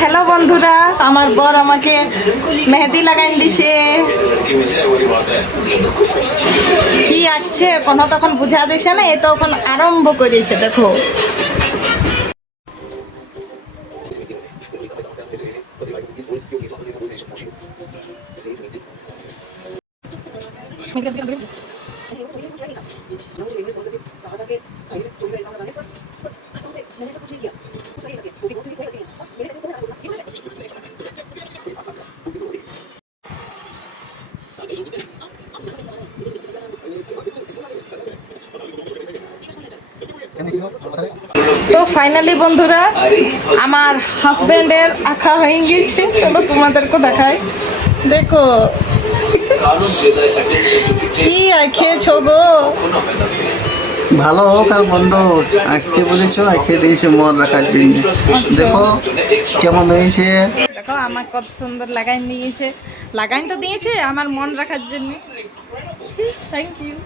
Hello বন্ধুরা, আমার বর আমাকে মেহেদি লাগাই দিছে। কি আসছে কোনো তখন বুঝা দিছে না, এ তখন আরম্ভ করেছে। দেখো তো ফাইনালি বন্ধুরা, আমার হাজবেন্ডের আঁকা হয়ে গিয়েছে। চলো তোমাদেরকে দেখাই। দেখো কি আঁকিয়েছো গো। ভালো হোক আর বন্ধ হোক, আঁকতে বলেছো আঁকে দিয়েছো মন রাখার জন্য। দেখো কেমন হয়েছে। দেখো আমার কত সুন্দর লাগাই দিয়েছে। লাগাই তো দিয়েছে আমার মন রাখার জন্য। Thank you.